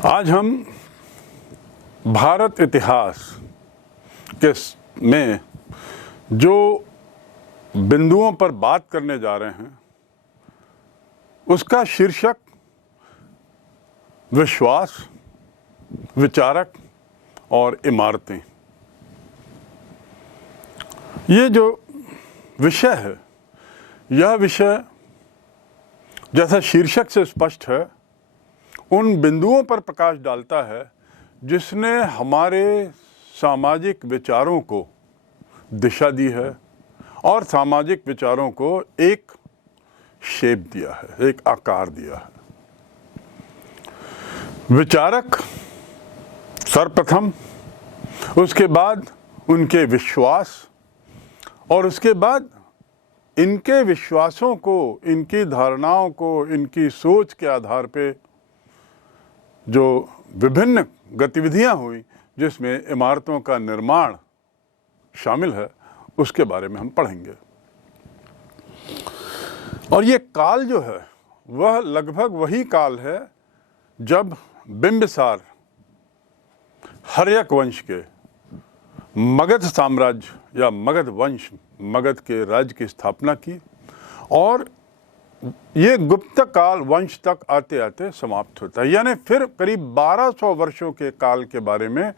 आज हम भारत इतिहास के में जो बिंदुओं पर बात करने जा रहे हैं उसका शीर्षक विश्वास, विचारक और इमारतें। ये जो विषय है, यह विषय जैसा शीर्षक से स्पष्ट है उन बिंदुओं पर प्रकाश डालता है जिसने हमारे सामाजिक विचारों को दिशा दी है और सामाजिक विचारों को एक शेप दिया है, एक आकार दिया है। विचारक सर्वप्रथम, उसके बाद उनके विश्वास और उसके बाद इनके विश्वासों को, इनकी धारणाओं को, इनकी सोच के आधार पे जो विभिन्न गतिविधियां हुई जिसमें इमारतों का निर्माण शामिल है, उसके बारे में हम पढ़ेंगे। और ये काल जो है वह लगभग वही काल है जब बिंबिसार हर्यक वंश के मगध साम्राज्य या मगध वंश, मगध के राज्य की स्थापना की और ये गुप्त काल वंश तक आते आते समाप्त होता है। यानी फिर करीब 1200 वर्षों के काल के बारे में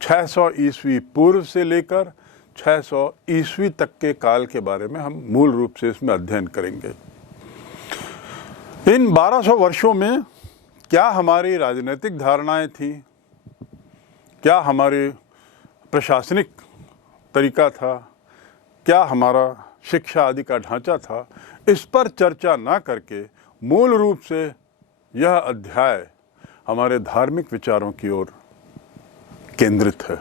600 ईस्वी पूर्व से लेकर 600 ईस्वी तक के काल के बारे में हम मूल रूप से इसमें अध्ययन करेंगे। इन 1200 वर्षों में क्या हमारी राजनीतिक धारणाएं थी, क्या हमारे प्रशासनिक तरीका था, क्या हमारा शिक्षा आदि का ढांचा था, इस पर चर्चा ना करके मूल रूप से यह अध्याय हमारे धार्मिक विचारों की ओर केंद्रित है।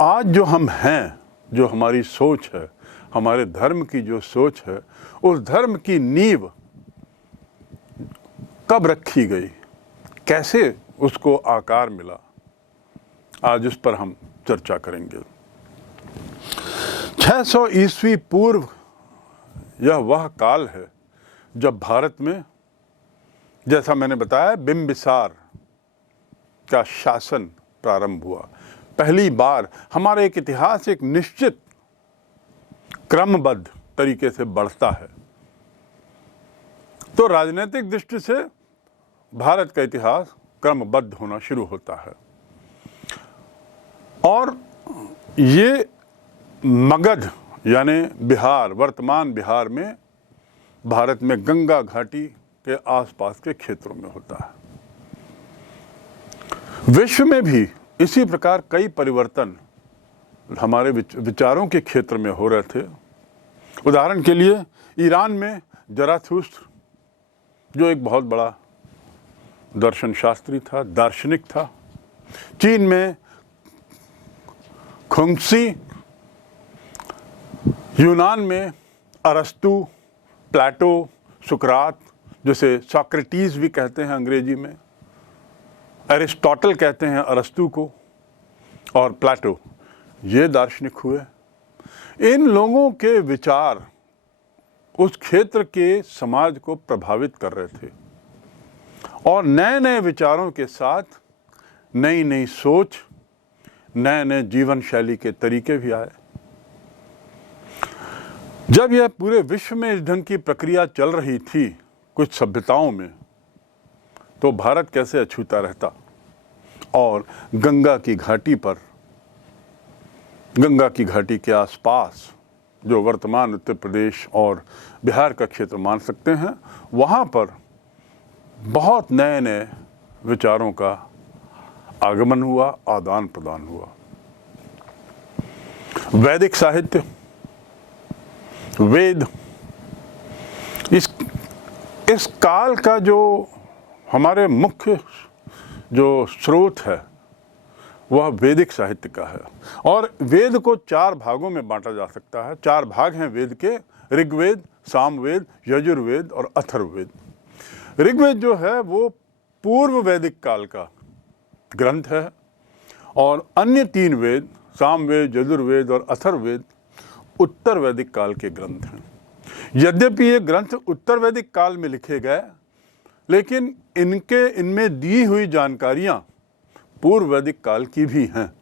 आज जो हम हैं, जो हमारी सोच है, हमारे धर्म की जो सोच है, उस धर्म की नींव कब रखी गई, कैसे उसको आकार मिला, आज इस पर हम चर्चा करेंगे। 600 ईस्वी पूर्व यह वह काल है जब भारत में, जैसा मैंने बताया, बिंबिसार का शासन प्रारंभ हुआ। पहली बार हमारा एक इतिहास एक निश्चित क्रमबद्ध तरीके से बढ़ता है। तो राजनीतिक दृष्टि से भारत का इतिहास क्रमबद्ध होना शुरू होता है और ये मगध यानी बिहार, वर्तमान बिहार में, भारत में गंगा घाटी के आसपास के क्षेत्रों में होता है। विश्व में भी इसी प्रकार कई परिवर्तन हमारे विचारों के क्षेत्र में हो रहे थे। उदाहरण के लिए ईरान में जराथुस्त्र, जो एक बहुत बड़ा दर्शन शास्त्री था, दार्शनिक था। चीन में खुंगसी, यूनान में अरस्तु, प्लेटो, सुकरात, जिसे सॉक्रेटिस भी कहते हैं अंग्रेजी में, एरिस्टोटल कहते हैं अरस्तु को, और प्लेटो, ये दार्शनिक हुए। इन लोगों के विचार उस क्षेत्र के समाज को प्रभावित कर रहे थे और नए नए विचारों के साथ नई नई सोच, नए नए जीवन शैली के तरीके भी आए। जब यह पूरे विश्व में इस ढंग की प्रक्रिया चल रही थी कुछ सभ्यताओं में, तो भारत कैसे अछूता रहता और गंगा की घाटी पर, गंगा की घाटी के आसपास जो वर्तमान उत्तर प्रदेश और बिहार का क्षेत्र मान सकते हैं, वहाँ पर बहुत नए नए विचारों का आगमन हुआ, आदान प्रदान हुआ। वैदिक साहित्य, वेद, इस काल का जो हमारे मुख्य जो स्रोत है वह वैदिक साहित्य का है। और वेद को 4 भागों में बांटा जा सकता है। 4 भाग हैं वेद के: ऋग्वेद, सामवेद, यजुर्वेद और अथर्ववेद। ऋग्वेद जो है वो पूर्व वैदिक काल का ग्रंथ है और अन्य 3 वेद, सामवेद, यजुर्वेद और अथर्ववेद, उत्तर वैदिक काल के ग्रंथ हैं। यद्यपि ये ग्रंथ उत्तर वैदिक काल में लिखे गए, लेकिन इनमें दी हुई जानकारियां पूर्व वैदिक काल की भी हैं।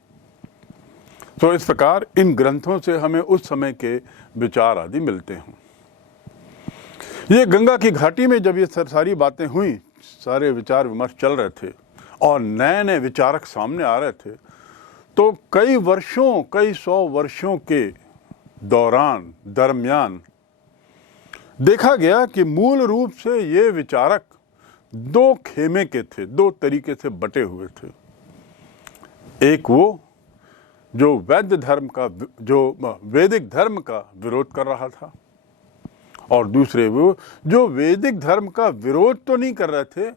तो इस प्रकार इन ग्रंथों से हमें उस समय के विचार आदि मिलते हैं। ये गंगा की घाटी में जब ये सारी बातें हुई, सारे विचार विमर्श चल रहे थे और नए नए विचारक सामने आ रहे थे, तो कई वर्षों, कई 100 वर्षों के दरमियान देखा गया कि मूल रूप से ये विचारक दो खेमे के थे, दो तरीके से बटे हुए थे। एक वो जो वैदिक धर्म का विरोध कर रहा था, और दूसरे वो जो वैदिक धर्म का विरोध तो नहीं कर रहे थे,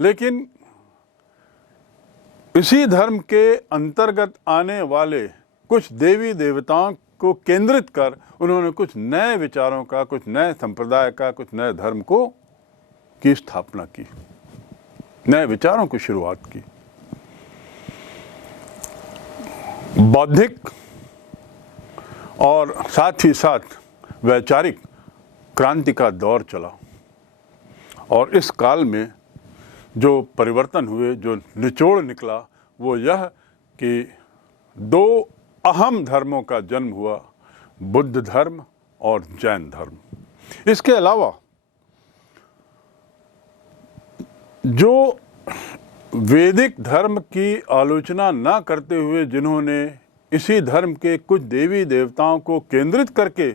लेकिन इसी धर्म के अंतर्गत आने वाले कुछ देवी देवताओं को केंद्रित कर उन्होंने कुछ नए विचारों का, कुछ नए संप्रदाय का, कुछ नए धर्म की स्थापना की, नए विचारों की शुरुआत की। बौद्धिक और साथ ही साथ वैचारिक क्रांति का दौर चला, और इस काल में जो परिवर्तन हुए, जो निचोड़ निकला, वो यह कि दो अहम धर्मों का जन्म हुआ, बुद्ध धर्म और जैन धर्म। इसके अलावा जो वैदिक धर्म की आलोचना न करते हुए जिन्होंने इसी धर्म के कुछ देवी देवताओं को केंद्रित करके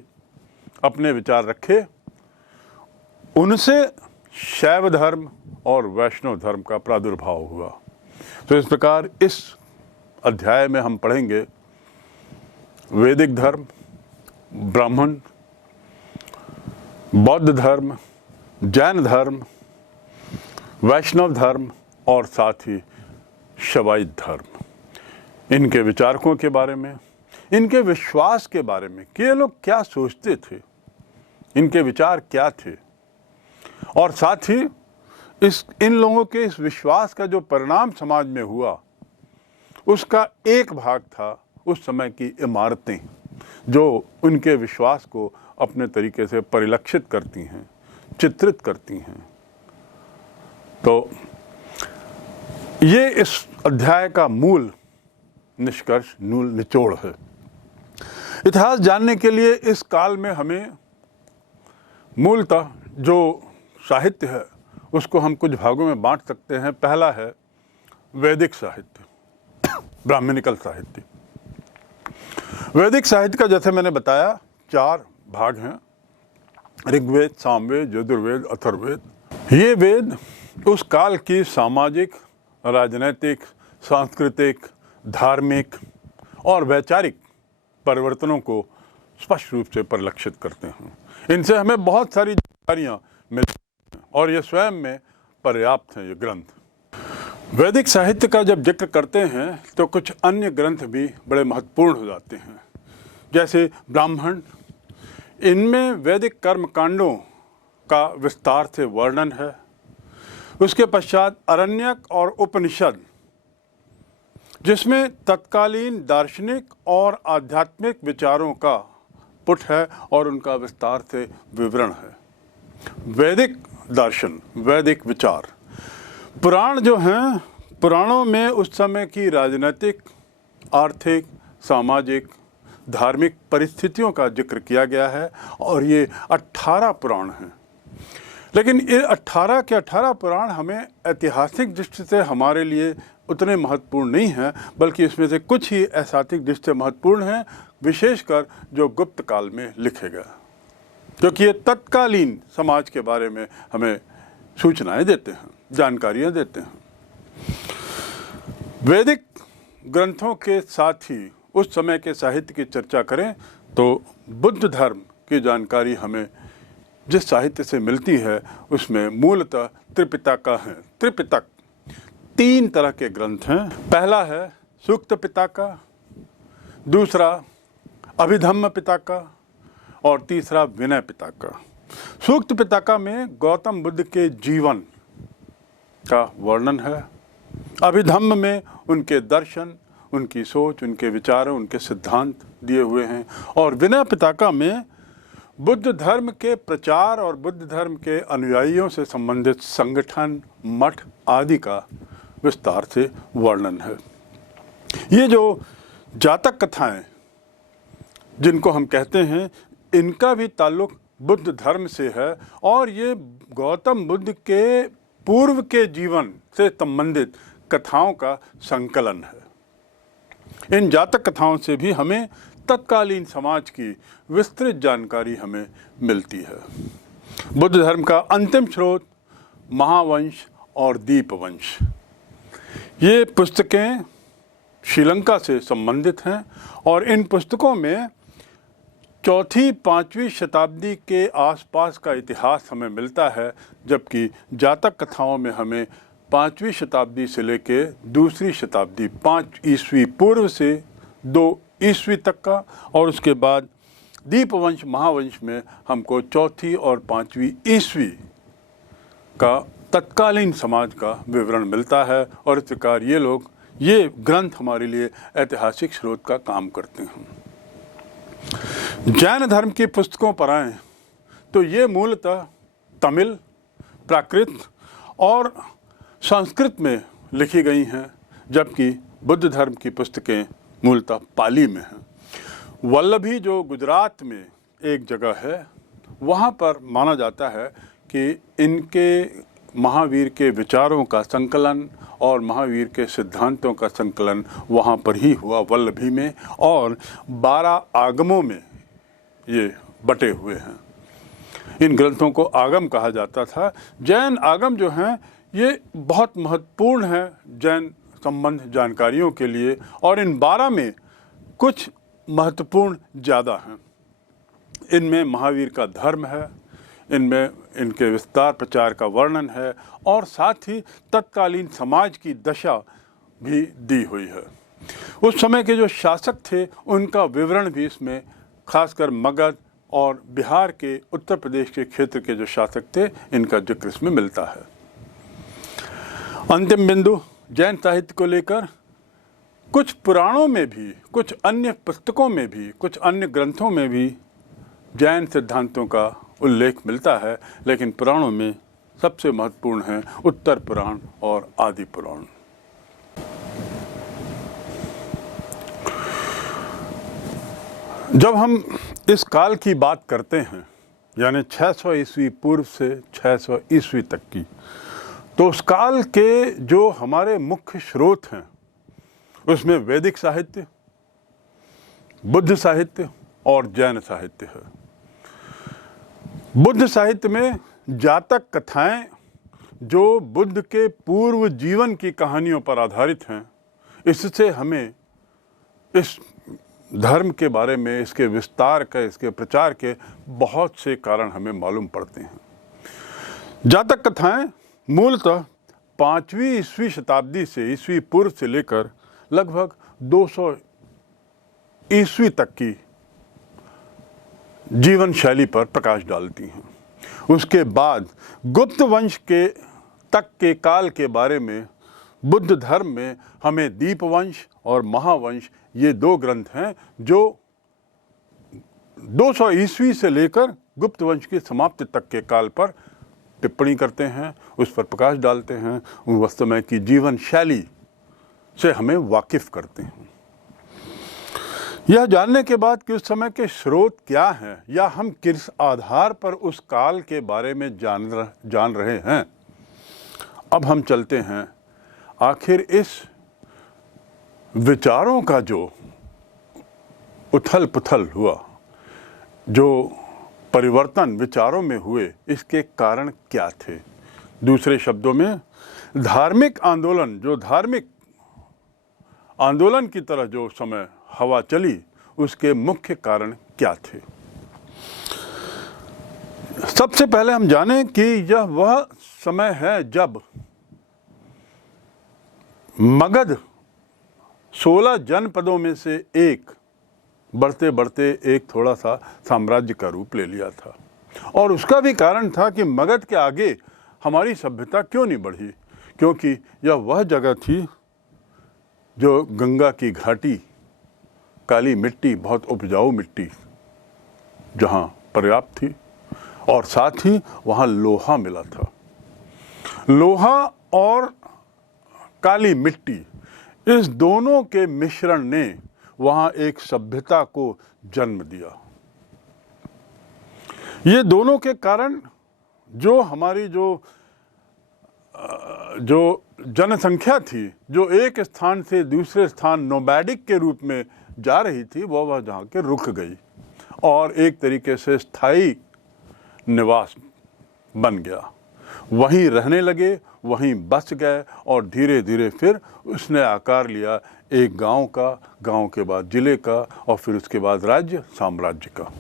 अपने विचार रखे, उनसे शैव धर्म और वैष्णव धर्म का प्रादुर्भाव हुआ। तो इस प्रकार इस अध्याय में हम पढ़ेंगे वैदिक धर्म, ब्राह्मण, बौद्ध धर्म, जैन धर्म, वैष्णव धर्म और साथ ही शैवाइत धर्म। इनके विचारकों के बारे में, इनके विश्वास के बारे में कि ये लोग क्या सोचते थे, इनके विचार क्या थे, और साथ ही इन लोगों के इस विश्वास का जो परिणाम समाज में हुआ, उसका एक भाग था उस समय की इमारतें जो उनके विश्वास को अपने तरीके से परिलक्षित करती हैं, चित्रित करती हैं। तो ये इस अध्याय का मूल निष्कर्ष, मूल निचोड़ है। इतिहास जानने के लिए इस काल में हमें मूलतः जो साहित्य है उसको हम कुछ भागों में बांट सकते हैं। पहला है वैदिक साहित्य, ब्राह्मणिकल साहित्य। वैदिक साहित्य का जैसे मैंने बताया 4 भाग हैं, ऋग्वेद, सामवेद, यजुर्वेद, अथर्ववेद। ये वेद उस काल की सामाजिक, राजनैतिक, सांस्कृतिक, धार्मिक और वैचारिक परिवर्तनों को स्पष्ट रूप से परिलक्षित करते हैं। इनसे हमें बहुत सारी जानकारियाँ मिलती हैं और ये स्वयं में पर्याप्त हैं। ये ग्रंथ वैदिक साहित्य का जब जिक्र करते हैं तो कुछ अन्य ग्रंथ भी बड़े महत्वपूर्ण हो जाते हैं, जैसे ब्राह्मण। इनमें वैदिक कर्मकांडों का विस्तार से वर्णन है। उसके पश्चात अरण्यक और उपनिषद, जिसमें तत्कालीन दार्शनिक और आध्यात्मिक विचारों का पुट है और उनका विस्तार से विवरण है। वैदिक दर्शन, वैदिक विचार। पुराण जो हैं, पुराणों में उस समय की राजनीतिक, आर्थिक, सामाजिक, धार्मिक परिस्थितियों का जिक्र किया गया है और ये 18 पुराण हैं। लेकिन ये 18 के 18 पुराण हमें ऐतिहासिक दृष्टि से हमारे लिए उतने महत्वपूर्ण नहीं हैं, बल्कि इसमें से कुछ ही ऐतिहासिक दृष्टि से महत्वपूर्ण हैं, विशेषकर जो गुप्त काल में लिखे गए, क्योंकि ये तत्कालीन समाज के बारे में हमें सूचनाएं देते हैं, जानकारियां देते हैं। वैदिक ग्रंथों के साथ ही उस समय के साहित्य की चर्चा करें तो बुद्ध धर्म की जानकारी हमें जिस साहित्य से मिलती है उसमें मूलतः त्रिपिटका है। त्रिपिटक 3 तरह के ग्रंथ हैं। पहला है सूक्त पिटका, दूसरा अभिधम्म पिटका और तीसरा विनय पिटका। सूक्त पिटका में गौतम बुद्ध के जीवन का वर्णन है। अभिधम्म में उनके दर्शन, उनकी सोच, उनके विचारों, उनके सिद्धांत दिए हुए हैं। और विनय पिटका में बुद्ध धर्म के प्रचार और बुद्ध धर्म के अनुयायियों से संबंधित संगठन, मठ आदि का विस्तार से वर्णन है। ये जो जातक कथाएं जिनको हम कहते हैं, इनका भी ताल्लुक बुद्ध धर्म से है और ये गौतम बुद्ध के पूर्व के जीवन से संबंधित कथाओं का संकलन है। इन जातक कथाओं से भी हमें तत्कालीन समाज की विस्तृत जानकारी हमें मिलती है। बुद्ध धर्म का अंतिम स्रोत महावंश और दीपवंश, ये पुस्तकें श्रीलंका से संबंधित हैं और इन पुस्तकों में 4वीं-5वीं शताब्दी के आसपास का इतिहास हमें मिलता है, जबकि जातक कथाओं में हमें 5वीं शताब्दी से लेकर 2री शताब्दी 5 ईस्वी पूर्व से 2 ईस्वी तक का, और उसके बाद दीपवंश महावंश में हमको 4वीं और 5वीं ईस्वी का तत्कालीन समाज का विवरण मिलता है। और इस प्रकार ये ग्रंथ हमारे लिए ऐतिहासिक स्रोत का काम करते हैं। जैन धर्म की पुस्तकों पर आएं तो ये मूलतः तमिल, प्राकृत और संस्कृत में लिखी गई हैं, जबकि बुद्ध धर्म की पुस्तकें मूलतः पाली में हैं। वल्लभी जो गुजरात में एक जगह है, वहाँ पर माना जाता है कि इनके महावीर के विचारों का संकलन और महावीर के सिद्धांतों का संकलन वहाँ पर ही हुआ, वल्लभी में, और 12 आगमों में ये बटे हुए हैं। इन ग्रंथों को आगम कहा जाता था। जैन आगम जो हैं ये बहुत महत्वपूर्ण है जैन संबंध जानकारियों के लिए, और इन 12 में कुछ महत्वपूर्ण ज़्यादा हैं। इनमें महावीर का धर्म है, इनमें इनके विस्तार प्रचार का वर्णन है, और साथ ही तत्कालीन समाज की दशा भी दी हुई है। उस समय के जो शासक थे उनका विवरण भी इसमें, खासकर मगध और बिहार के उत्तर प्रदेश के क्षेत्र के जो शासक थे, इनका जिक्र इसमें मिलता है। अंतिम बिंदु जैन साहित्य को लेकर कुछ पुराणों में भी, कुछ अन्य पुस्तकों में भी, कुछ अन्य ग्रंथों में भी जैन सिद्धांतों का उल्लेख मिलता है, लेकिन पुराणों में सबसे महत्वपूर्ण है उत्तर पुराण और आदि पुराण। जब हम इस काल की बात करते हैं, यानी 600 ईस्वी पूर्व से 600 ईस्वी तक की, तो उस काल के जो हमारे मुख्य स्रोत हैं उसमें वैदिक साहित्य, बुद्ध साहित्य और जैन साहित्य है। बुद्ध साहित्य में जातक कथाएं जो बुद्ध के पूर्व जीवन की कहानियों पर आधारित हैं, इससे हमें इस धर्म के बारे में, इसके विस्तार के, इसके प्रचार के बहुत से कारण हमें मालूम पड़ते हैं। जातक कथाएं मूलतः 5वीं ईस्वी शताब्दी से, ईस्वी पूर्व से लेकर लगभग 200 ईस्वी तक की जीवन शैली पर प्रकाश डालती हैं। उसके बाद गुप्त वंश के तक के काल के बारे में बुद्ध धर्म में हमें दीपवंश और महावंश, ये 2 ग्रंथ हैं जो 200 ईस्वी से लेकर गुप्त वंश की समाप्ति तक के काल पर टिप्पणी करते हैं, उस पर प्रकाश डालते हैं, उस समय की जीवन शैली से हमें वाकिफ करते हैं। यह जानने के बाद कि उस समय के स्रोत क्या हैं या हम किस आधार पर उस काल के बारे में जान रहे हैं, अब हम चलते हैं आखिर इस विचारों का जो उथल पुथल हुआ, जो परिवर्तन विचारों में हुए, इसके कारण क्या थे। दूसरे शब्दों में धार्मिक आंदोलन, जो धार्मिक आंदोलन की तरह जो समय हवा चली, उसके मुख्य कारण क्या थे। सबसे पहले हम जानें कि यह वह समय है जब मगध 16 जनपदों में से एक बढ़ते बढ़ते एक थोड़ा सा साम्राज्य का रूप ले लिया था, और उसका भी कारण था कि मगध के आगे हमारी सभ्यता क्यों नहीं बढ़ी, क्योंकि यह वह जगह थी जो गंगा की घाटी, काली मिट्टी, बहुत उपजाऊ मिट्टी, जहाँ पर्याप्त थी और साथ ही वहाँ लोहा मिला था। लोहा और काली मिट्टी, इस दोनों के मिश्रण ने वहाँ एक सभ्यता को जन्म दिया। ये दोनों के कारण जो हमारी जो जनसंख्या थी, जो एक स्थान से दूसरे स्थान नोमैडिक के रूप में जा रही थी, वह जहाँ के रुक गई और एक तरीके से स्थायी निवास बन गया। वहीं रहने लगे, वहीं बस गए और धीरे धीरे फिर उसने आकार लिया एक गांव का, गांव के बाद जिले का और फिर उसके बाद राज्य साम्राज्य का।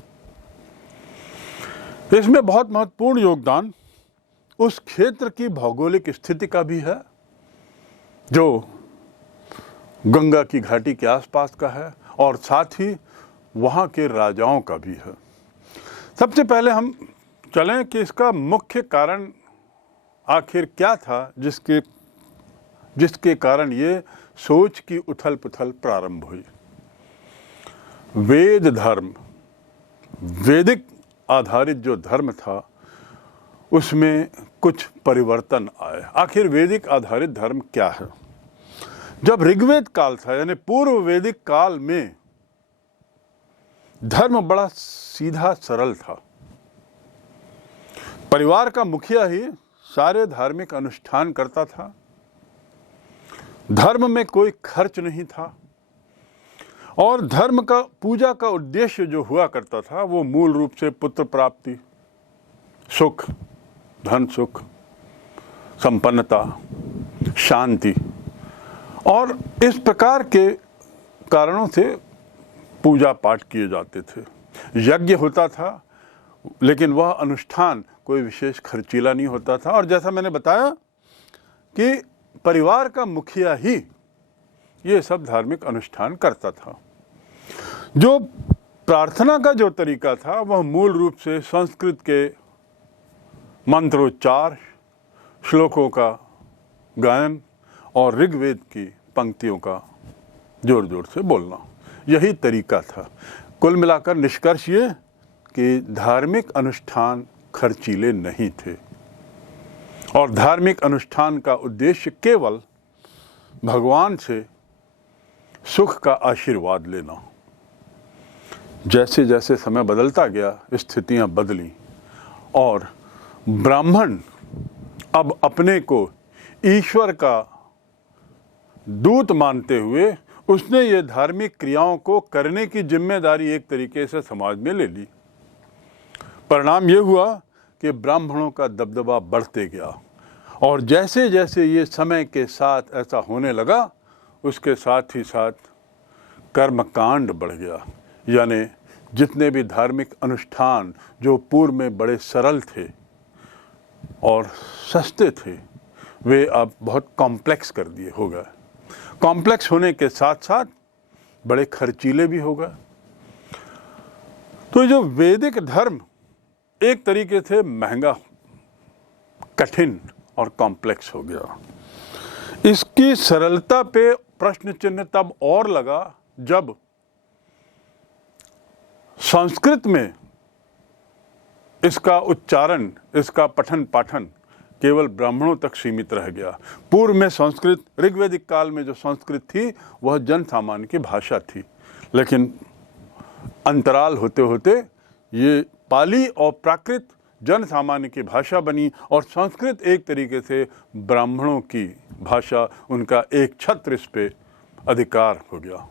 इसमें बहुत महत्वपूर्ण योगदान उस क्षेत्र की भौगोलिक स्थिति का भी है जो गंगा की घाटी के आसपास का है और साथ ही वहाँ के राजाओं का भी है। सबसे पहले हम चलें कि इसका मुख्य कारण आखिर क्या था जिसके कारण ये सोच की उथल पुथल प्रारंभ हुई। वेद धर्म, वैदिक आधारित जो धर्म था उसमें कुछ परिवर्तन आए। आखिर वैदिक आधारित धर्म क्या है? जब ऋग्वेद काल था यानी पूर्व वैदिक काल में धर्म बड़ा सीधा सरल था। परिवार का मुखिया ही सारे धार्मिक अनुष्ठान करता था। धर्म में कोई खर्च नहीं था और धर्म का पूजा का उद्देश्य जो हुआ करता था वो मूल रूप से पुत्र प्राप्ति, सुख, धन सुख, संपन्नता, शांति और इस प्रकार के कारणों से पूजा पाठ किए जाते थे। यज्ञ होता था लेकिन वह अनुष्ठान कोई विशेष खर्चीला नहीं होता था और जैसा मैंने बताया कि परिवार का मुखिया ही ये सब धार्मिक अनुष्ठान करता था। जो प्रार्थना का जो तरीका था वह मूल रूप से संस्कृत के मंत्रोच्चार, श्लोकों का गायन और ऋग्वेद की पंक्तियों का जोर जोर से बोलना, यही तरीका था। कुल मिलाकर निष्कर्ष ये कि धार्मिक अनुष्ठान खर्चीले नहीं थे और धार्मिक अनुष्ठान का उद्देश्य केवल भगवान से सुख का आशीर्वाद लेना। जैसे जैसे समय बदलता गया, स्थितियां बदली और ब्राह्मण अब अपने को ईश्वर का दूत मानते हुए उसने ये धार्मिक क्रियाओं को करने की जिम्मेदारी एक तरीके से समाज में ले ली। परिणाम ये हुआ कि ब्राह्मणों का दबदबा बढ़ते गया और जैसे जैसे ये समय के साथ ऐसा होने लगा उसके साथ ही साथ कर्मकांड बढ़ गया। यानी जितने भी धार्मिक अनुष्ठान जो पूर्व में बड़े सरल थे और सस्ते थे वे अब बहुत कॉम्प्लेक्स कर दिए हो गए। कॉम्प्लेक्स होने के साथ साथ बड़े खर्चीले भी हो गए। तो जो वैदिक धर्म एक तरीके से महंगा, कठिन और कॉम्प्लेक्स हो गया। इसकी सरलता पे प्रश्न चिन्ह तब और लगा जब संस्कृत में इसका उच्चारण, इसका पठन पाठन केवल ब्राह्मणों तक सीमित रह गया। पूर्व में संस्कृत, ऋग्वैदिक काल में जो संस्कृत थी वह जन सामान्य की भाषा थी, लेकिन अंतराल होते होते ये पाली और प्राकृत जन सामान्य की भाषा बनी और संस्कृत एक तरीके से ब्राह्मणों की भाषा, उनका एक छत्र इस पे अधिकार हो गया।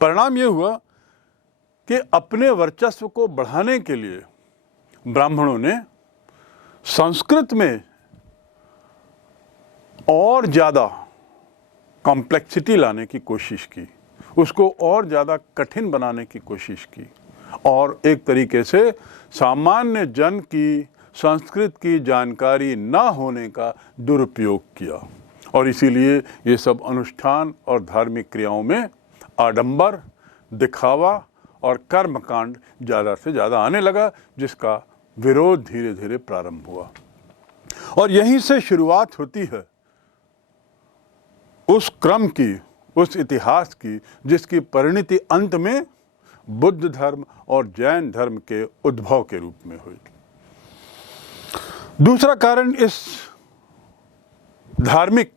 परिणाम ये हुआ कि अपने वर्चस्व को बढ़ाने के लिए ब्राह्मणों ने संस्कृत में और ज़्यादा कॉम्प्लेक्सिटी लाने की कोशिश की, उसको और ज़्यादा कठिन बनाने की कोशिश की और एक तरीके से सामान्य जन की संस्कृत की जानकारी ना होने का दुरुपयोग किया और इसीलिए ये सब अनुष्ठान और धार्मिक क्रियाओं में आडंबर, दिखावा और कर्मकांड ज़्यादा से ज़्यादा आने लगा, जिसका विरोध धीरे धीरे प्रारंभ हुआ। और यहीं से शुरुआत होती है उस क्रम की, उस इतिहास की जिसकी परिणति अंत में बुद्ध धर्म और जैन धर्म के उद्भव के रूप में हुई। दूसरा कारण इस धार्मिक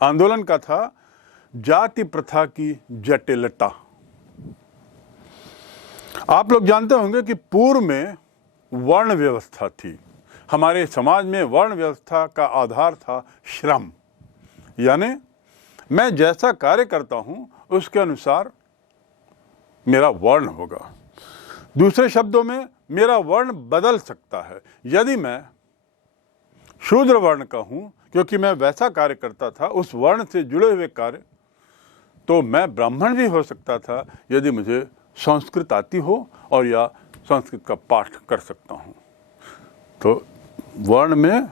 आंदोलन का था जाति प्रथा की जटिलता। आप लोग जानते होंगे कि पूर्व में वर्ण व्यवस्था थी। हमारे समाज में वर्ण व्यवस्था का आधार था श्रम, यानी मैं जैसा कार्य करता हूं उसके अनुसार मेरा वर्ण होगा। दूसरे शब्दों में मेरा वर्ण बदल सकता है। यदि मैं शूद्र वर्ण का हूं क्योंकि मैं वैसा कार्य करता था, उस वर्ण से जुड़े हुए कार्य, तो मैं ब्राह्मण भी हो सकता था यदि मुझे संस्कृत आती हो और या संस्कृत का पाठ कर सकता हूं। तो वर्ण में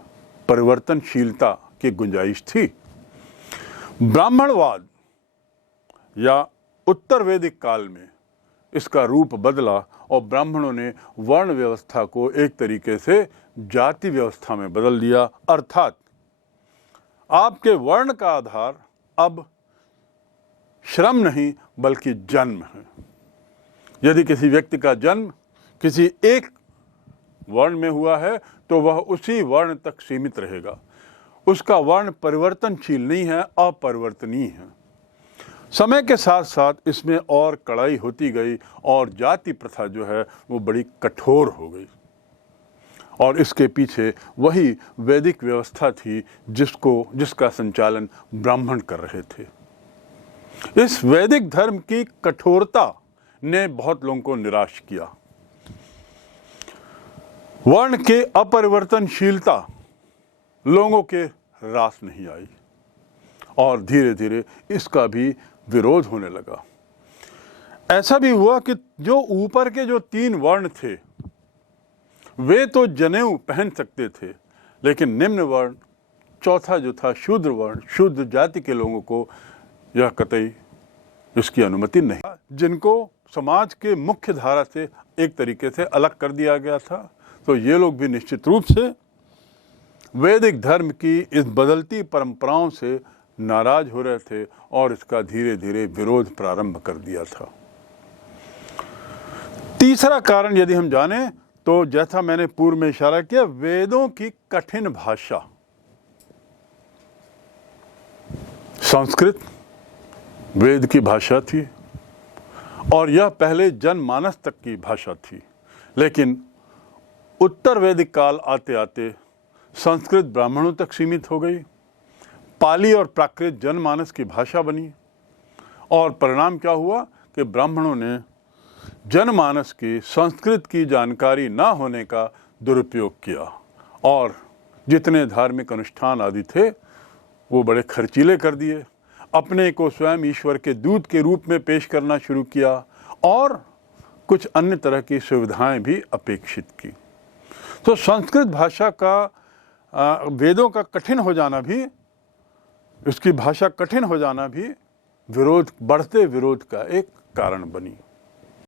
परिवर्तनशीलता की गुंजाइश थी। ब्राह्मणवाद या उत्तर वैदिक काल में इसका रूप बदला और ब्राह्मणों ने वर्ण व्यवस्था को एक तरीके से जाति व्यवस्था में बदल दिया। अर्थात आपके वर्ण का आधार अब श्रम नहीं बल्कि जन्म है। यदि किसी व्यक्ति का जन्म किसी एक वर्ण में हुआ है तो वह उसी वर्ण तक सीमित रहेगा। उसका वर्ण परिवर्तनशील नहीं है, अपरिवर्तनीय है। समय के साथ साथ इसमें और कड़ाई होती गई और जाति प्रथा जो है वो बड़ी कठोर हो गई और इसके पीछे वही वैदिक व्यवस्था थी जिसका संचालन ब्राह्मण कर रहे थे। इस वैदिक धर्म की कठोरता ने बहुत लोगों को निराश किया। वर्ण के अपरिवर्तनशीलता लोगों के रास नहीं आई और धीरे धीरे इसका भी विरोध होने लगा। ऐसा भी हुआ कि जो ऊपर के जो 3 वर्ण थे वे तो जनेऊ पहन सकते थे, लेकिन निम्न वर्ण, चौथा जो था शूद्र वर्ण, शूद्र जाति के लोगों को यह कतई इसकी अनुमति नहीं, जिनको समाज के मुख्य धारा से एक तरीके से अलग कर दिया गया था। तो ये लोग भी निश्चित रूप से वैदिक धर्म की इस बदलती परंपराओं से नाराज हो रहे थे और इसका धीरे धीरे विरोध प्रारंभ कर दिया था। तीसरा कारण यदि हम जाने तो जैसा मैंने पूर्व में इशारा किया, वेदों की कठिन भाषा। संस्कृत वेद की भाषा थी और यह पहले जनमानस तक की भाषा थी, लेकिन उत्तर वैदिक काल आते आते संस्कृत ब्राह्मणों तक सीमित हो गई। पाली और प्राकृत जनमानस की भाषा बनी और परिणाम क्या हुआ कि ब्राह्मणों ने जनमानस की संस्कृत की जानकारी न होने का दुरुपयोग किया और जितने धार्मिक अनुष्ठान आदि थे वो बड़े खर्चीले कर दिए। अपने को स्वयं ईश्वर के दूत के रूप में पेश करना शुरू किया और कुछ अन्य तरह की सुविधाएं भी अपेक्षित की। तो संस्कृत भाषा का वेदों का कठिन हो जाना भी, इसकी भाषा कठिन हो जाना भी बढ़ते विरोध का एक कारण बनी।